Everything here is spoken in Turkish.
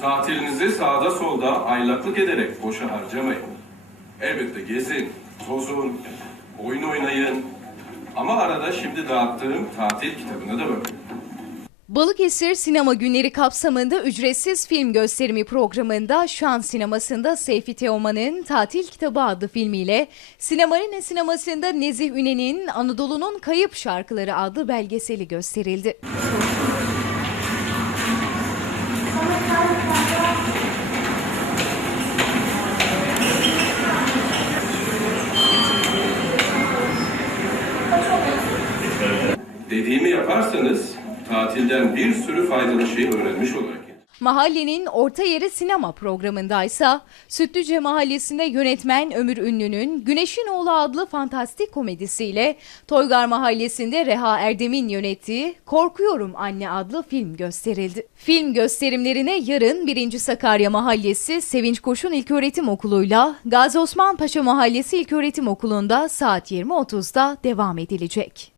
Tatilinizi sağda solda aylaklık ederek boşa harcamayın. Elbette gezin, tozun, oyun oynayın. Ama arada şimdi dağıttığım tatil kitabına da bakın. Balıkesir Sinema Günleri kapsamında ücretsiz film gösterimi programında Şan Sineması'nda Seyfi Teoman'ın Tatil Kitabı adlı filmiyle Sinemarine Sineması'nda Nezih Ünen'in Anadolu'nun Kayıp Şarkıları adlı belgeseli gösterildi. Dediğimi yaparsanız tatilden bir sürü faydalı şey öğrenmiş olarak Mahallenin orta yeri sinema programındaysa Sütlüce Mahallesi'nde yönetmen Ömür Ünlü'nün Güneşin Oğlu adlı fantastik komedisiyle Toygar Mahallesi'nde Reha Erdem'in yönettiği Korkuyorum Anne adlı film gösterildi. Film gösterimlerine yarın 1. Sakarya Mahallesi Sevinç Koşun İlköğretim Okulu'yla Gazi Osman Paşa Mahallesi İlköğretim Okulu'nda saat 20.30'da devam edilecek.